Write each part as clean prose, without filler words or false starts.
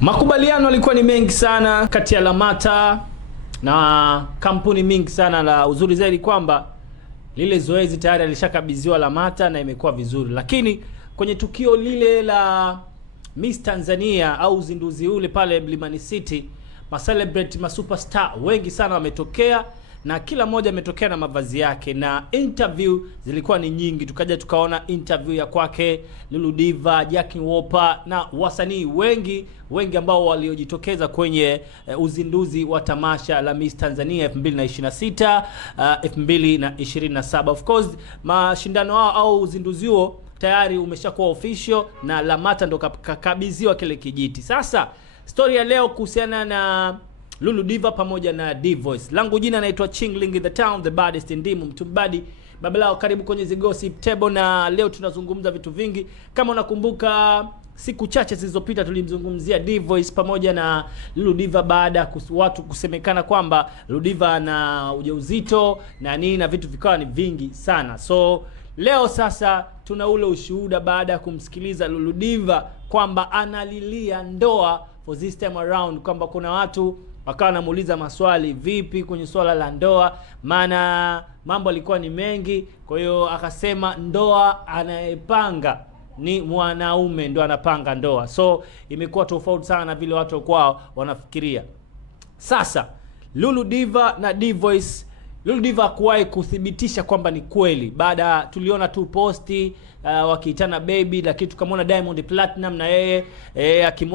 Makubaliano yalikuwa ni mengi sana kati ya Lamata na kampuni mingi sana. La uzuri zaidi kwamba lile zoezi tayari alishakabidhiwa Lamata na imekuwa vizuri, lakini kwenye tukio lile la Miss Tanzania au uzinduzi ule pale Mlimani City, celebrity superstar wengi sana wametokea na kila mmoja ametokea na mavazi yake, na interview zilikuwa ni nyingi. Tukaja tukaona interview ya kwake Lulu Diva, Jackie Wolper na wasanii wengi ambao waliojitokeza kwenye uzinduzi wa tamasha la Miss Tanzania 2026 2027. Of course mashindano hao au uzinduzi huo tayari umeshakuwa official na Lamata ndo kakabidhiwa kile kijiti. Sasa story ya leo kuhusiana na Lulu Diva pamoja na D-Voice. Langu jina naitwa Chingling the Town, the baddest ndimu mtumbadi babalao. Karibu kwenye The Gossip Table, na leo tunazungumza vitu vingi. Kama unakumbuka siku chache zilizopita tulimzungumzia D-Voice pamoja na Lulu Diva baada ya watu kusemekana kwamba Lulu Diva ana ujauzito na nini na vitu vikawa ni vingi sana. So leo sasa tuna ule ushuhuda baada ya kumsikiliza Lulu Diva kwamba analilia ndoa for this time around, kwamba kuna watu wakawa wanamuuliza maswali vipi kwenye swala la ndoa, maana mambo alikuwa ni mengi. Kwa hiyo akasema ndoa anayepanga ni mwanaume, ndo anapanga ndoa. So imekuwa tofauti sana na vile watu kwao wanafikiria. Sasa Lulu Diva na D-Voice, Lulu Diva hakuwahi kuthibitisha kwamba ni kweli. Baada tuliona tu posti wakiitana baby, lakini tukamwona Diamond Platinum na yeye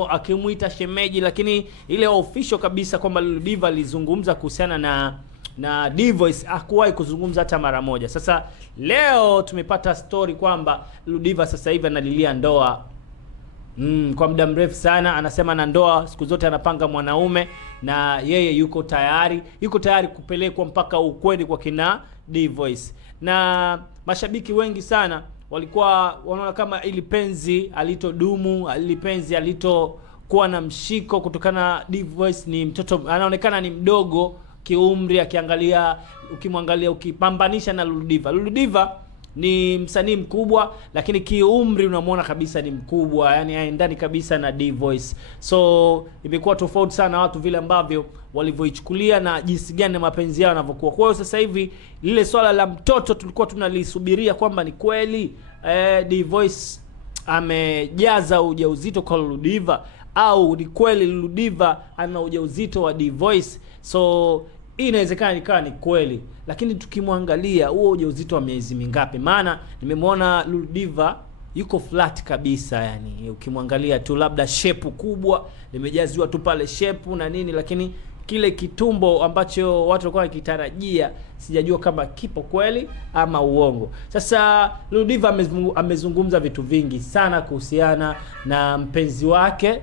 akimuita shemeji, lakini ile official kabisa kwamba Lulu Diva alizungumza kuhusiana na D-Voice hakuwahi kuzungumza hata mara moja. Sasa leo tumepata story kwamba Lulu Diva sasa hivi analilia ndoa kwa muda mrefu sana. Anasema na ndoa siku zote anapanga mwanaume, na yeye yuko tayari kupelekwa mpaka ukweli kwa kina D-Voice. Na mashabiki wengi sana walikuwa wanaona kama ili penzi alitodumu, ili penzi alitokuwa na mshiko, kutokana D-Voice ni mtoto, anaonekana ni mdogo kiumri ukimwangalia ukipambanisha na Lulu Diva. Lulu Diva ni msanii mkubwa, lakini kiumri unamwona kabisa ni mkubwa, yani haendani kabisa na D-Voice. So imekuwa tofauti sana watu vile ambavyo walivyoichukulia na jinsi gani mapenzi yao yanavyokuwa. Kwa hiyo sasa hivi lile swala la mtoto tulikuwa tunalisubiria kwamba ni kweli D-Voice amejaza ujauzito kwa Lulu Diva, au ni kweli Lulu Diva ana ujauzito wa D-Voice. So inawezekana ikawa ni kweli, lakini tukimwangalia huo ujauzito wa miezi mingapi? Maana nimemwona Lulu Diva yuko flat kabisa, yani ukimwangalia tu labda shape kubwa limejaziwa tu pale shape na nini, lakini kile kitumbo ambacho watu walikuwa wakitarajia sijajua kama kipo kweli ama uongo. Sasa Lulu Diva amezungumza vitu vingi sana kuhusiana na mpenzi wake,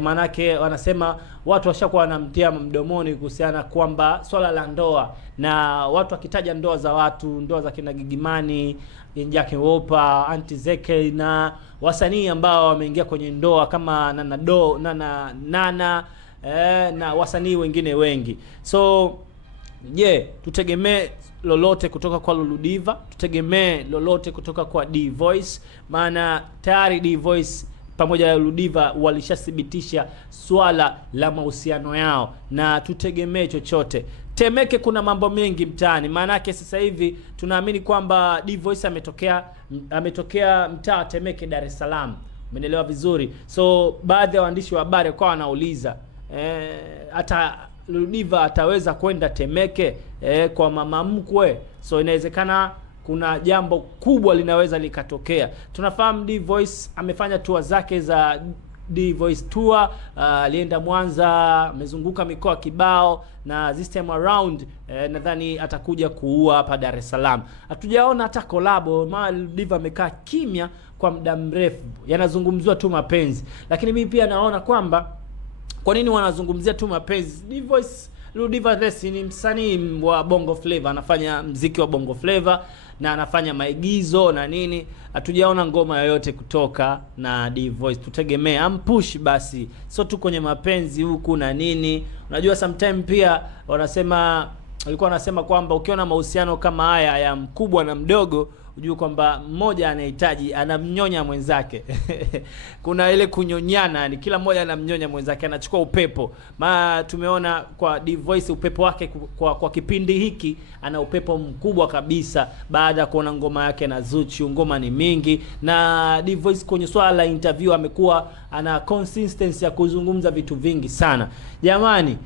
manake wanasema watu washakuwa wanamtia mdomoni kuhusiana kwamba swala la ndoa, na watu wakitaja ndoa za watu, ndoa za kina Gigimani, Jackie Wolper, Auntie Zeke na wasanii ambao wameingia kwenye ndoa kama Nana na wasanii wengine wengi. So tutegemee lolote kutoka kwa Lulu Diva, tutegemee lolote kutoka kwa D-Voice, maana tayari D-Voice pamoja na Lulu Diva walishathibitisha swala la mahusiano yao, na tutegemee chochote. Temeke kuna mambo mengi mtaani, maana yake sasa hivi tunaamini kwamba D-Voice ametokea mtaa Temeke, Dar es Salaam. Umeelewa vizuri? So baadhi ya waandishi wa habari kwa wanauliza hata Lulu Diva ataweza kwenda Temeke kwa mama mkwe. So inawezekana kuna jambo kubwa linaweza likatokea. Tunafahamu D-Voice amefanya tour zake za D-Voice tour, alienda Mwanza, amezunguka mikoa kibao, na this time around nadhani atakuja kuua hapa Dar es Salaam. Hatujaona hata collabo, maana Diva amekaa kimya kwa muda mrefu, yanazungumziwa tu mapenzi. Lakini mimi pia naona kwamba kwa nini wanazungumzia tu mapenzi? D-Voice, Lulu Diva ni msanii wa Bongo Flava, anafanya mziki wa Bongo Flava na anafanya maigizo na nini. Hatujaona ngoma yoyote kutoka na D-Voice. Tutegemee ampush basi, sio tu kwenye mapenzi huku na nini. Unajua sometime pia walikuwa wanasema kwamba ukiona mahusiano kama haya ya mkubwa na mdogo ujue kwamba mmoja anahitaji anamnyonya mwenzake. Kuna ile kunyonyana, ni kila mmoja anamnyonya mwenzake, anachukua upepo. Tumeona kwa D-Voice upepo wake kwa kipindi hiki ana upepo mkubwa kabisa baada ya kuona ngoma yake na Zuchu. Ngoma ni mingi, na D-Voice kwenye swala la interview amekuwa ana consistency ya kuzungumza vitu vingi sana. Jamani,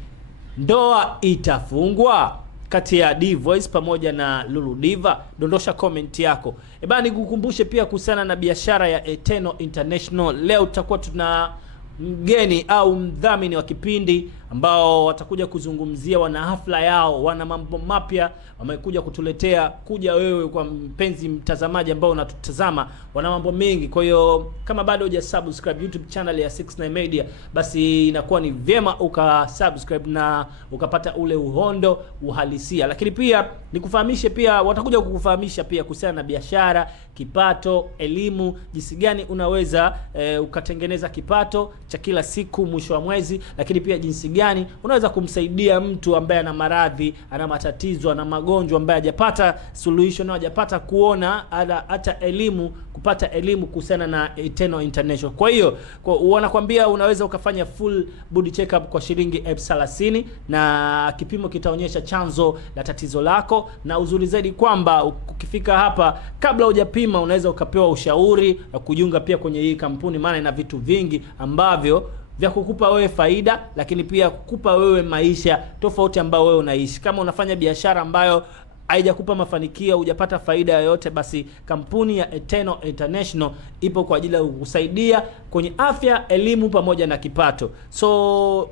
ndoa itafungwa kati ya D-Voice pamoja na Lulu Diva? Dondosha comment yako. Nikukumbushe pia kuhusiana na biashara ya Eternal International. Leo tutakuwa tuna mgeni au mdhamini wa kipindi ambao watakuja kuzungumzia, wana hafla yao, wana mambo mapya wamekuja kutuletea, kuja wewe kwa mpenzi mtazamaji ambao unatutazama, wana mambo mengi. Kwa hiyo kama bado hujasubscribe YouTube channel ya 69 Media, basi inakuwa ni vyema ukasubscribe na ukapata ule uhondo uhalisia. Lakini pia nikufahamishe pia, watakuja kukufahamisha pia kuhusiana na biashara, kipato, elimu, jinsi gani unaweza ukatengeneza kipato cha kila siku mwisho wa mwezi, lakini pia jinsi gani unaweza kumsaidia mtu ambaye ana maradhi, ana matatizo, ana magonjwa ambaye hajapata solution, hajapata kuona hata elimu, kupata elimu kuhusiana na Eternal International. Kwa hiyo wanakuambia unaweza ukafanya full body check-up kwa shilingi 30,000 na kipimo kitaonyesha chanzo la tatizo lako, na uzuri zaidi kwamba ukifika hapa kabla hujapima unaweza ukapewa ushauri wa kujiunga pia kwenye hii kampuni, maana ina vitu vingi ambavyo vya kukupa wewe faida, lakini pia kukupa wewe maisha tofauti ambayo wewe unaishi. Kama unafanya biashara ambayo haijakupa mafanikio, hujapata faida yoyote, basi kampuni ya Eternal International ipo kwa ajili ya kukusaidia kwenye afya, elimu pamoja na kipato. So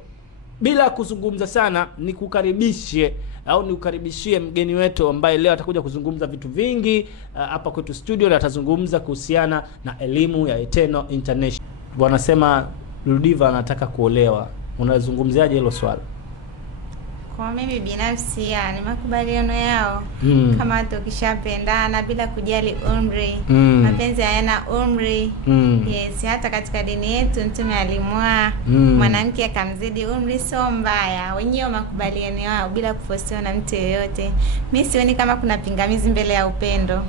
bila kuzungumza sana, nikukaribishie mgeni wetu ambaye leo atakuja kuzungumza vitu vingi hapa kwetu studio, na atazungumza kuhusiana na elimu ya Eternal International. Wanasema Lulu Diva anataka kuolewa. Unazungumziaje hilo swala? Kwa mimi binafsi ni makubaliano yao. Kama watu ukishapendana bila kujali umri, mapenzi hayana umri. Yes, hata katika dini yetu Mtume alimwoa mwanamke akamzidi umri, sio mbaya. Wenyewe makubaliano yao bila kuforcewa na mtu yeyote. Mimi sioni kama kuna pingamizi mbele ya upendo.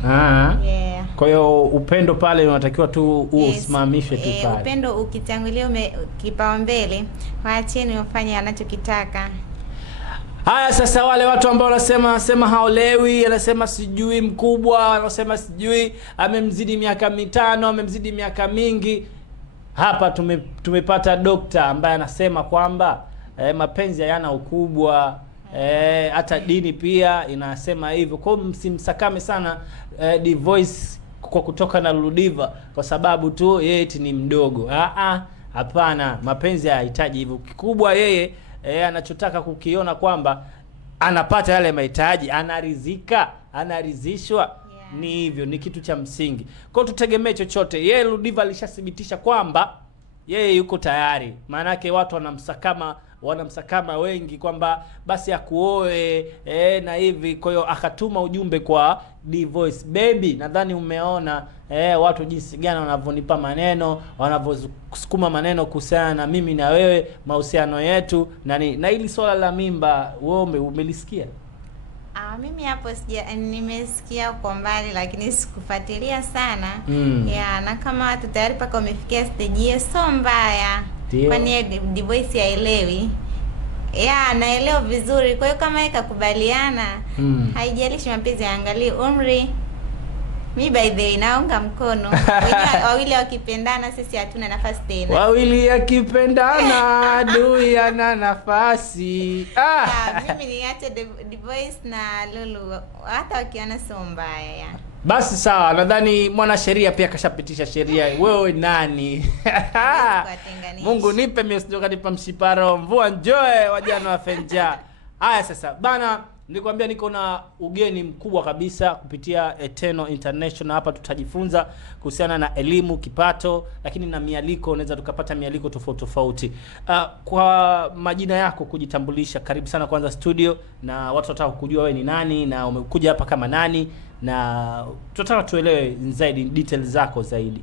Yeah. Kwa hiyo upendo pale unatakiwa tu usimamishe tu pale. Upendo ukitangulia kipaumbele, waacheni wafanye anachokitaka. Haya, sasa wale watu ambao wanasema haolewi, anasema sijui mkubwa, anasema sijui amemzidi miaka 5, amemzidi miaka mingi. Hapa tumepata dokta ambaye anasema kwamba mapenzi hayana ukubwa. Hata dini pia inasema hivyo. Kwa hiyo msimsakame sana D-Voice kwa kutoka na Lulu Diva kwa sababu tu yeye ni mdogo. Hapana, mapenzi hayahitaji hivyo. Kikubwa yeye anachotaka kukiona kwamba anapata yale mahitaji, anaridhika, anaridhishwa. Yeah. Ni hivyo, ni kitu cha msingi. Kwa hiyo tutegemee chochote. Yeye Lulu Diva alishathibitisha kwamba yeye yuko tayari. Maana yake watu wanamsakama wengi kwamba basi akuoe na hivi. Kwa hiyo akatuma ujumbe kwa D-Voice. Baby, nadhani umeona watu jinsi gani wanavyonipa maneno, wanavyosukuma maneno kuhusiana na mimi na wewe, mahusiano yetu na hili swala la mimba, wewe umelisikia? Mimi hapo nimesikia kwa mbali, lakini sikufuatilia sana. Na kama watu tayari paka wamefikia stage hiyo, sio mbaya. Kwani D-Voice haelewi? Naelewa vizuri. Kwa hiyo kama yeye kakubaliana, haijalishi mapenzi, yaangalie umri. Mimi by the way naunga mkono. Wawili wakipendana, sisi hatuna nafasi tena. Wawili wakipendana, adui ana nafasi. Mimi niache D-Voice na Lulu, hata wakiona sio mbaya. Basi sawa, nadhani mwanasheria pia kashapitisha sheria. Wewe nani? Mungu nipe mimi usije kanipa mshiparo. Mvua njoe wajana wa Fenja. Haya sasa bana, nilikwambia niko na ugeni mkubwa kabisa kupitia Eternal International. Hapa tutajifunza kuhusiana na elimu, kipato, lakini na mialiko. Unaweza tukapata mialiko tofauti. Kwa majina yako kujitambulisha, karibu sana kwanza studio, na watu wataka kujua wewe ni nani na umekuja hapa kama nani, na tunataka tuelewe zaidi details zako zaidi.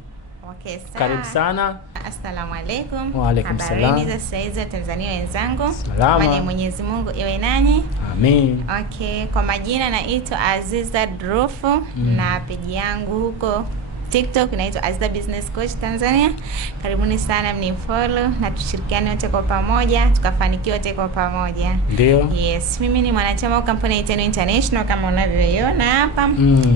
Okay, sawa. Karibu sana. Assalamu alaikum. Wa alaikum salam. Habari za saizi Tanzania wenzangu. Salama. Kwa Mwenyezi Mungu iwe nanyi. Amin. Okay, kwa majina naitwa Aziza Drufu na page yangu huko TikTok inaitwa Aziza Business Coach Tanzania. Karibuni sana mnifollow na tushirikiane wote kwa pamoja, tukafanikiwa wote kwa pamoja. Ndio. Yes, mimi ni mwanachama wa kampuni ya Eternal International kama unavyoiona hapa.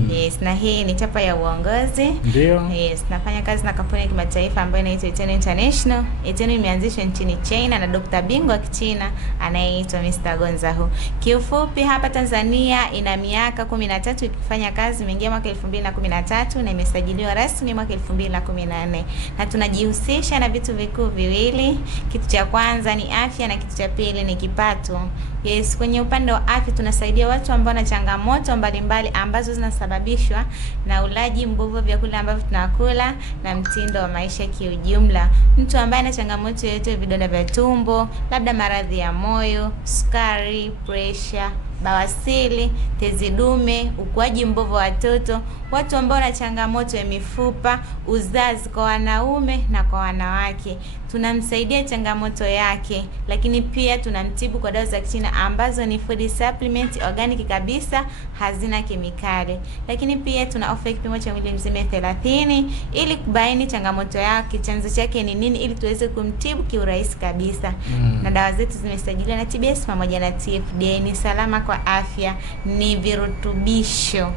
Yes, na hii ni chapa ya uongozi. Ndio. Yes, nafanya kazi na kampuni ya kimataifa ambayo inaitwa Eternal International. Eternal imeanzishwa nchini China na Dr. Bingwa wa Kichina anayeitwa Mr. Gonzahu. Kiufupi hapa Tanzania ina miaka 13 ikifanya kazi, imeingia mwaka 2013 na imesajiliwa rasmi mwaka 2014. Na tunajihusisha na vitu vikuu viwili. Kitu cha kwanza ni afya na kitu cha pili ni kipato. Yes, kwenye upande wa afya tunasaidia watu ambao na changamoto mbalimbali ambazo zinasababishwa na ulaji mbovu wa vyakula ambavyo tunakula na mtindo wa maisha kiujumla. Mtu ambaye ana changamoto yoyote ya vidonda vya tumbo, labda maradhi ya moyo, sukari, pressure, bawasiri, tezi dume, ukuaji mbovu wa watoto, watu ambao na changamoto ya mifupa, uzazi kwa wanaume na kwa wanawake, tunamsaidia changamoto yake, lakini pia tunamtibu kwa dawa za Kichina ambazo ni food supplement organic kabisa, hazina kemikali. Lakini pia tuna offer kipimo cha mwili mzima 30 ili kubaini changamoto yake, chanzo chake ni nini, ili tuweze kumtibu kiurahisi kabisa. Na dawa zetu zimesajiliwa na TBS pamoja na TFDA, ni salama kwa afya, ni virutubisho.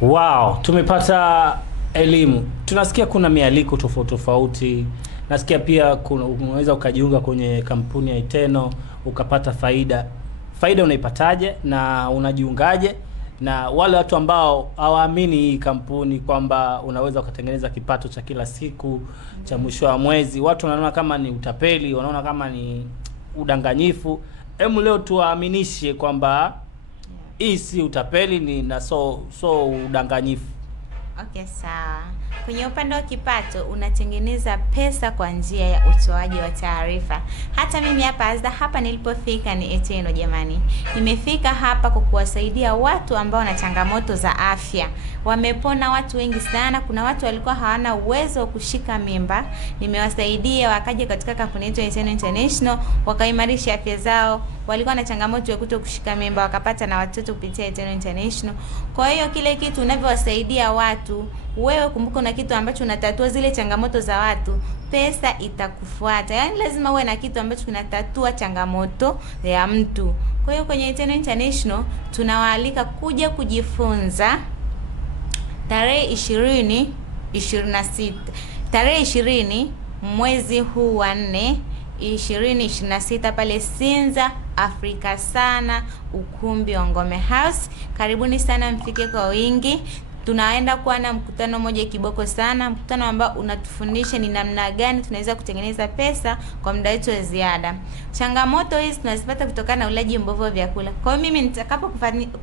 Wow, tumepata elimu. Tunasikia kuna mialiko tofauti tofauti. Nasikia pia unaweza ukajiunga kwenye kampuni ya Eternal ukapata faida. Faida unaipataje na unajiungaje? Na wale watu ambao hawaamini hii kampuni kwamba unaweza ukatengeneza kipato cha kila siku cha mwisho wa mwezi, watu wanaona kama ni utapeli, wanaona kama ni udanganyifu. Hebu leo tuwaaminishe kwamba hii si utapeli, ni na so udanganyifu. Okay, sawa. Kwenye upande wa kipato unatengeneza pesa kwa njia ya utoaji wa taarifa. Hata mimi hapa Aziza, hapa nilipofika ni Eternal jamani. Nimefika hapa kwa kuwasaidia watu ambao na changamoto za afya. Wamepona watu wengi sana. Kuna watu walikuwa hawana uwezo wa kushika mimba, nimewasaidia wakaja katika kampuni yetu ya Eternal International, wakaimarisha afya zao. Walikuwa na changamoto ya kushika mimba, wakapata na watoto kupitia Eternal International. Kwa hiyo kile kitu unavyowasaidia watu, wewe kumbuka na kitu ambacho unatatua zile changamoto za watu, pesa itakufuata. Yaani lazima uwe na kitu ambacho kinatatua changamoto ya mtu. Kwa hiyo kwenye Eternal International tunawaalika kuja kujifunza tarehe 20 mwezi huu wa 4 2026 pale Sinza Afrika sana, ukumbi wa Ngome House. Karibuni sana, mfike kwa wingi. Tunaenda kuwa na mkutano moja kiboko sana, mkutano ambao unatufundisha ni namna gani tunaweza kutengeneza pesa kwa muda wetu wa ziada. Changamoto hizi tunazipata kutokana na ulaji mbovu wa vyakula. Kwa hiyo mimi nitakapo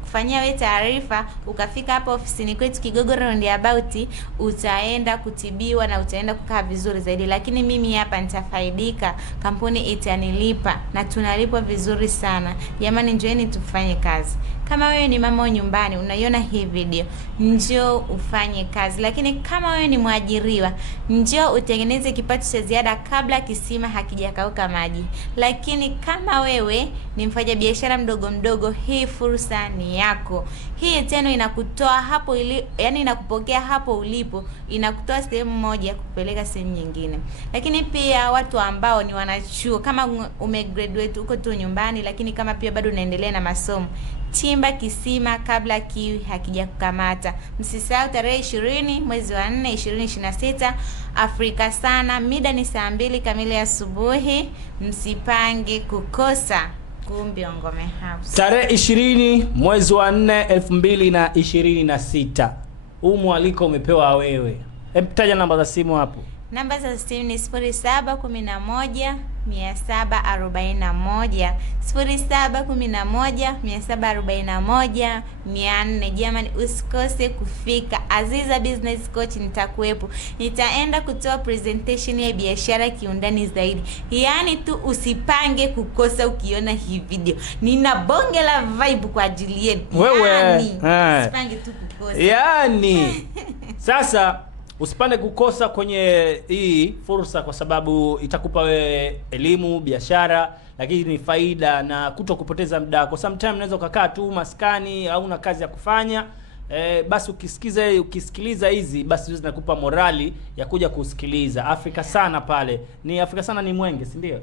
kufanyia wewe taarifa, ukafika hapa ofisini kwetu Kigogo Roundabout, utaenda kutibiwa na utaenda kukaa vizuri zaidi. Lakini mimi hapa nitafaidika, kampuni itanilipa na tunalipwa vizuri sana. Jamani, njoeni tufanye kazi. Kama wewe ni mama wa nyumbani unaiona hii video, njoo ufanye kazi. Lakini kama wewe ni mwajiriwa, njoo utengeneze kipato cha ziada kabla kisima hakijakauka maji. Lakini kama wewe ni mfanyabiashara mdogo, hii fursa ni yako. Hii Eternal inakutoa hapo yani inakupokea hapo ulipo, inakutoa sehemu moja kupeleka sehemu nyingine. Lakini pia watu ambao ni wanachuo, kama umegraduate uko tu nyumbani, lakini kama pia bado unaendelea na masomo, chimba kisima kabla kiwi hakijakukamata. Msisahau tarehe 20 mwezi wa 4 2026 Afrika sana, mida ni saa 2 kamili asubuhi. Msipange kukosa kumbi wa Ngome House. Tarehe 20 mwezi wa 4 2026. Huu mwaliko umepewa wewe. Hebu taja namba za simu hapo. Namba za simu ni 0711 741 0711 741 400. Jamani, usikose kufika. Aziza Business Coach nitakuwepo. Nitaenda kutoa presentation ya biashara kiundani zaidi. Yaani tu usipange kukosa ukiona hii video. Nina bonge la vibe kwa ajili yenu. Wewe usipange tu kukosa. Yaani sasa Usipande kukosa kwenye hii fursa, kwa sababu itakupa wewe elimu, biashara, lakini ni faida na kupoteza muda wako. Sometimes unaweza ukakaa tu maskani au una kazi ya kufanya, basi ukisikiliza hizi basi zinakupa morali ya kuja kusikiliza. Afrika sana pale. Ni Afrika sana ni Mwenge, si ndio?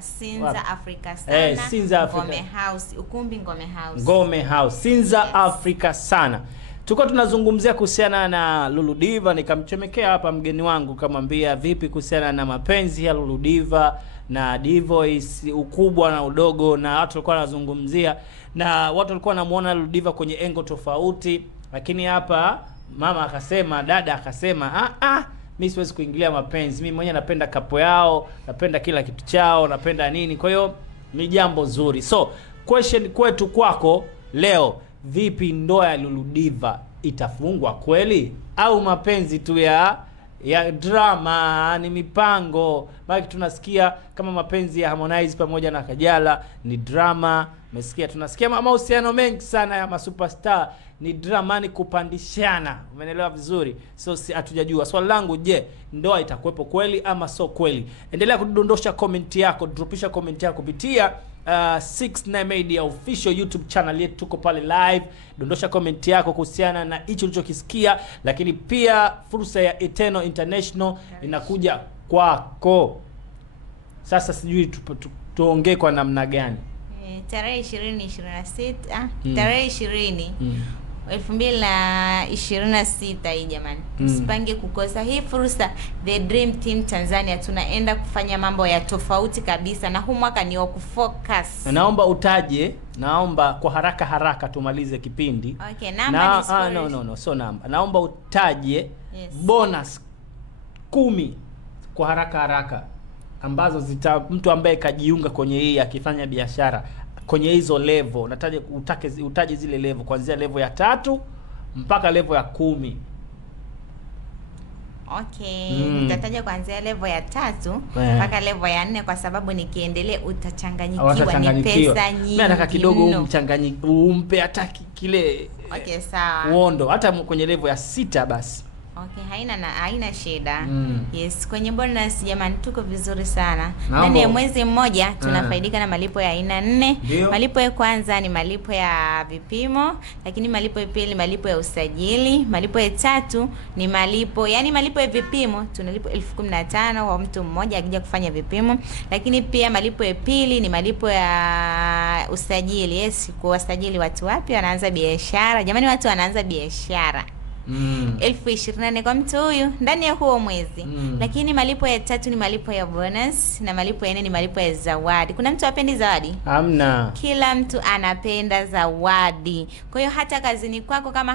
Sinza Afrika sana. Sinza Afrika. Ngome House, ukumbi Ngome House. Ngome House, Sinza, yes. Afrika sana. Tulikuwa tunazungumzia kuhusiana na Lulu Diva, nikamchomekea hapa mgeni wangu kamwambia vipi kuhusiana na mapenzi ya Lulu Diva na Divoice, ukubwa na udogo, na watu walikuwa wanazungumzia na watu walikuwa wanamuona Lulu Diva kwenye engo tofauti, lakini hapa mama akasema, dada akasema, mimi siwezi kuingilia mapenzi, mimi mwenyewe napenda kapo yao, napenda kila kitu chao, napenda nini. Kwa hiyo ni jambo zuri. So question kwetu kwako leo, vipi ndoa ya Lulu Diva itafungwa kweli au mapenzi tu ya drama, ni mipango? Baki tunasikia kama mapenzi ya Harmonize pamoja na Kajala ni drama. Tunasikia mahusiano mengi sana ya masuperstar ni drama, ni kupandishana. Umeelewa vizuri? So hatujajua. Swali langu, je, ndoa itakuwepo kweli ama so kweli? Endelea kudondosha comment yako, dropisha comment yako kupitia 69 Media official YouTube channel yetu, tuko pale live. Dondosha comment yako kuhusiana na hicho ulichokisikia, lakini pia fursa ya Eternal International inakuja kwako. Sasa sijui tuongee kwa namna gani? Tarehe 2026 tarehe 20 2026 hii jamani. Msipange kukosa hii fursa. The Dream Team Tanzania tunaenda kufanya mambo ya tofauti kabisa, na huu mwaka ni wa kufocus. Naomba utaje, naomba kwa haraka tumalize kipindi. Okay, namba no, so namba. Naomba utaje, yes, bonus 10 kwa haraka ambazo mtu ambaye kajiunga kwenye hii akifanya biashara kwenye hizo level. Nataje utaje zile level kuanzia level ya 3 mpaka level ya 10. Okay, nitataja kuanzia level ya 3 mpaka level ya 4 kwa sababu nikiendelea utachanganyikiwa, ni pesa nyingi. Mimi nataka kidogo umpe hata kile. Okay, sawa. Uondo hata kwenye level ya 6 basi. Okay, haina shida. Yes, kwenye bonus jamani tuko vizuri sana. Ndani ya mwezi mmoja tunafaidika na malipo ya aina 4. Malipo ya kwanza ni malipo ya vipimo, lakini malipo ya pili malipo ya usajili, malipo ya tatu ni malipo ya vipimo, tunalipo 15,000 kwa mtu mmoja akija kufanya vipimo, lakini pia malipo ya pili ni malipo ya usajili. Yes, kwa wasajili watu wapya wanaanza biashara. Jamani, watu wanaanza biashara. 24,000 kwa mtu huyu ndani ya huo mwezi. Lakini malipo ya tatu ni malipo ya bonus, na malipo ya 4 ni malipo ya zawadi. Kuna mtu hapendi zawadi? Hamna. Kila mtu anapenda zawadi. Kwa hiyo hata kazini kwako kama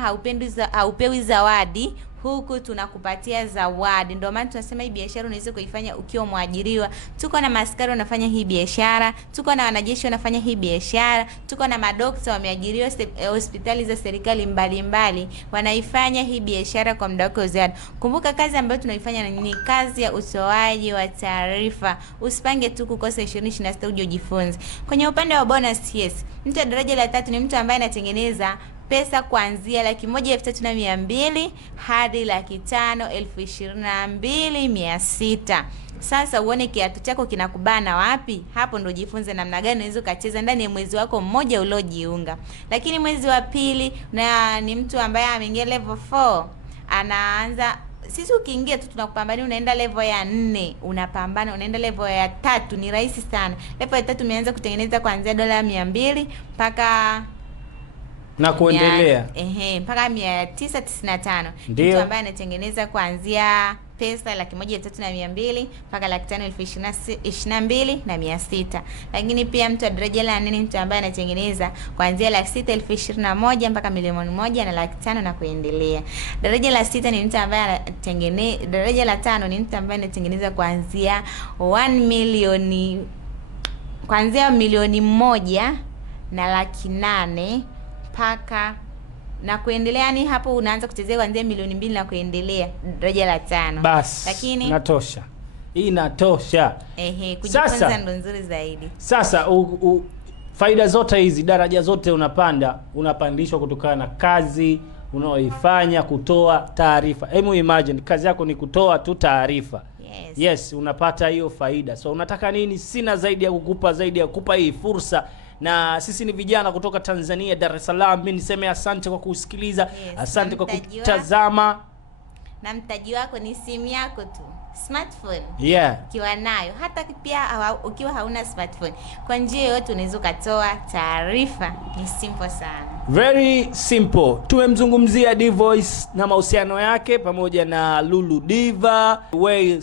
haupewi zawadi, huku tunakupatia zawadi. Ndio maana tunasema hii biashara unaweza kuifanya ukiwa mwajiriwa. Tuko na maaskari wanafanya hii biashara, tuko na wanajeshi wanafanya hii biashara, tuko na madokta wameajiriwa hospitali za serikali mbalimbali wanaifanya hii biashara kwa muda wako ziada. Kumbuka kazi ambayo tunaifanya ni kazi ya utoaji wa taarifa. Usipange tu kukosa 2026 uje ujifunze. Kwenye upande wa bonus, yes, mtu wa daraja la 3 ni mtu ambaye anatengeneza pesa kuanzia 1,320,000 hadi 5,22,600. Sasa uone kiatu chako kinakubana wapi? Hapo ndo jifunze namna gani unaweza ukacheza ndani ya mwezi wako mmoja uliojiunga. Lakini mwezi wa pili na ni mtu ambaye ameingia level 4, anaanza. Sisi ukiingia tu tunakupambania, unaenda level ya 4, unapambana, unaenda level ya 3, ni rahisi sana. Level ya 3 umeanza kutengeneza kuanzia $200 mpaka na kuendelea mpaka 995. Mtu ambaye anatengeneza kuanzia pesa 1,320,000 mpaka 5,22,600. Lakini pia mtu wa daraja la 4 ni mtu ambaye anatengeneza kuanzia 6,021 mpaka 1,100,000 na 500,000 na kuendelea. Daraja la 6 ni mtu ambaye anatengeneza, daraja la 5 ni mtu ambaye anatengeneza kuanzia 1 milioni, kuanzia 1,100,000 na 800,000 mpaka na kuendelea. Yani hapo unaanza kuchezea kuanzia 2,000,000 na kuendelea, daraja la 5. Bas, lakini inatosha. Hii inatosha. Kujifunza ndo nzuri zaidi. Sasa faida zote hizi, daraja zote unapandishwa kutokana na kazi unaoifanya kutoa taarifa. Hebu imagine kazi yako ni kutoa tu taarifa. Yes, unapata hiyo faida. So unataka nini? Sina zaidi ya kukupa hii fursa. Na sisi ni vijana kutoka Tanzania, Dar es Salaam. Mimi niseme asante kwa kusikiliza. Asante kwa kutazama. Na mtaji wako ni simu yako tu, smartphone. Ukiwa nayo, hata pia ukiwa hauna smartphone, kwa njia yoyote unaweza kutoa taarifa. Ni simple sana, very simple. Tumemzungumzia D-Voice na mahusiano yake pamoja na Lulu Diva.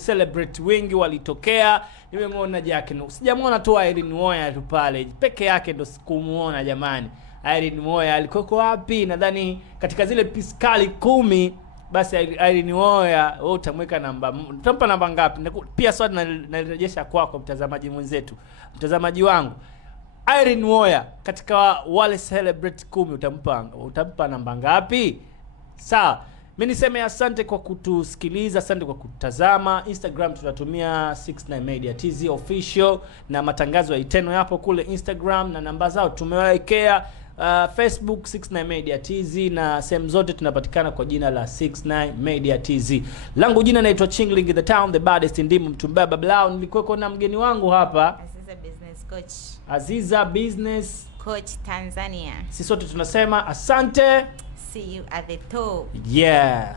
Celebrate wengi walitokea. Nimemwona Jackno, sijamuona tu Irene Uwoya tu pale peke yake, ndo sikumuona jamani. Irene Uwoya alikuwa wapi? Nadhani katika zile piskali 10, basi Irene Uwoya wewe utamweka namba, utampa namba ngapi? Pia swali nalirejesha kwako mtazamaji mwenzetu, mtazamaji wangu. Irene Uwoya katika wale celebrate 10 utampa namba ngapi? Sawa. Mimi niseme asante kwa kutusikiliza, asante kwa kutazama. Instagram tunatumia 69 Media TZ official, na matangazo ya Iteno yapo kule Instagram, na namba zao tumewawekea. Facebook 69 Media TZ, na sehemu zote tunapatikana kwa jina la 69 Media TZ. Langu jina naitwa Chingling the Town, the baddest ndimu mtumbaba Blau. Nilikuwa na mgeni wangu hapa, Aziza Business Coach. Aziza Business Coach Tanzania. Sisi sote tunasema asante. See you at the top. Yeah.